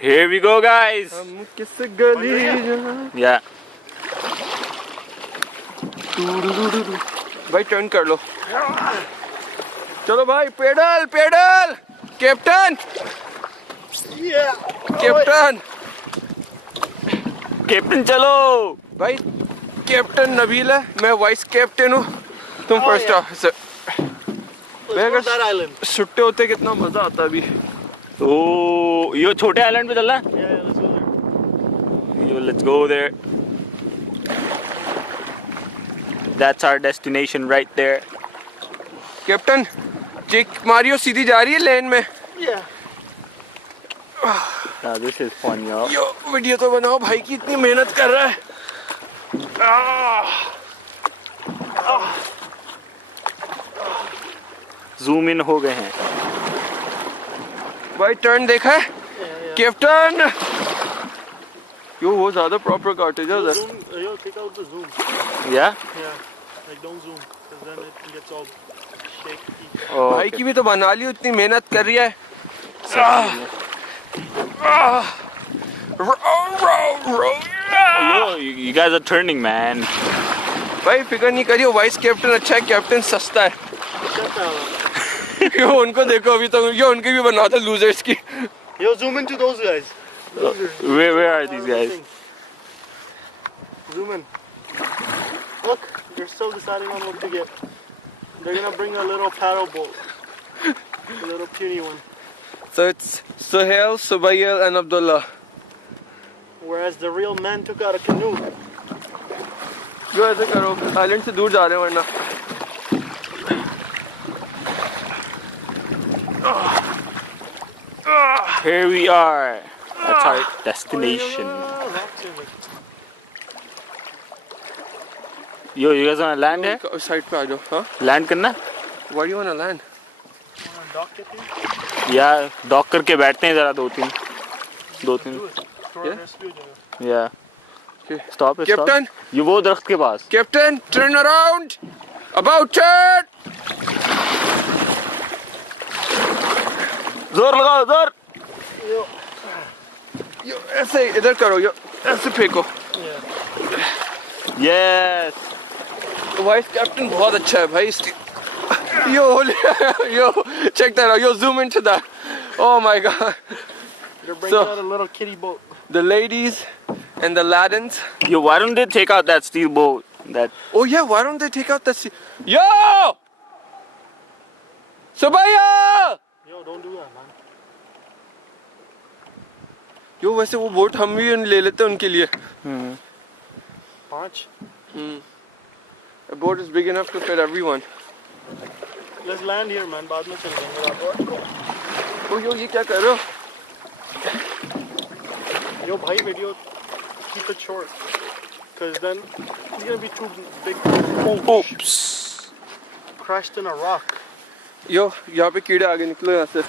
Here we go, guys. हम किस गली Yeah. भाई टर्न कर लो. चलो भाई pedal pedal. Captain captain captain चलो. भाई कैप्टन नबील है, मैं वाइस कैप्टन हूँ, तुम फर्स्ट ऑफिसर. छुट्टे होते कितना मजा आता अभी. तो ये छोटे आइलैंड पे चलना है. Let's go there. That's our destination right there. Captain चिक मारियो सीधी जा रही है लेन में. This is fun, yo. Yo video तो बनाओ भाई की इतनी मेहनत कर रहा है. Zoom in हो गए हैं. भाई टर्न देखा है कैप्टन. यो वो ज्यादा प्रॉपर कॉटेज है. Yo, take out the zoom. Yeah. Like don't zoom, because then it gets all shaky. Oh, भाई की भी तो बना ली, इतनी मेहनत कर रही है. Yo, you guys are turning, man. भाई फिकर नहीं करियो, वाइस कैप्टन अच्छा है, कैप्टन सस्ता है. यो उनको देखो अभी तो, यो उनकी भी बना था लूजर्स की. Yo, zoom into those guys. Where are these guys? Zoom in. Look, they're still deciding on what to get. They're gonna bring a little paddle boat, a little puny one. So it's Suhail, Subayel and Abdullah. Whereas the real men took out a canoe. जो ऐसे करो, island से दूर जा रहे हैं वरना. Here we are. That's our destination. Yo, you guys wanna land here? Side पे आ जाओ. हाँ Land करना? Why do you wanna land? Dock it in? या डॉक करके बैठते हैं जरा दो तीन. Yeah. Okay. Stop it. Captain. Stop. ये वो दरख्त के पास. Captain, turn around. About turn. जोर लगाओ जोर. यो ऐसे इधर करो, यो ऐसे फेंको. Yes. वाइस कैप्टन बहुत अच्छा है भाई इसकी. Yo, check that out. Yo, zoom into that. Oh my God. They're bringing out a little kiddie boat. The ladies and the ladins. Yo, why don't they take out that steel boat? That. Oh yeah, why don't they take out the Yo! Subaya! Yo, don't do that, man. Yo, वैसे वो boat हम भी ले लेते हैं उनके लिए. 5. A boat is big enough to fit everyone. Let's land here, man. बाद में चलेंगे. Oh yo, ये क्या कर रहे हो? Yo, bhai, video, keep it short, because then it's gonna be too big. Oops. Crashed in a rock. Yo, यहाँ पे कीड़े आगे निकलो यहाँ से.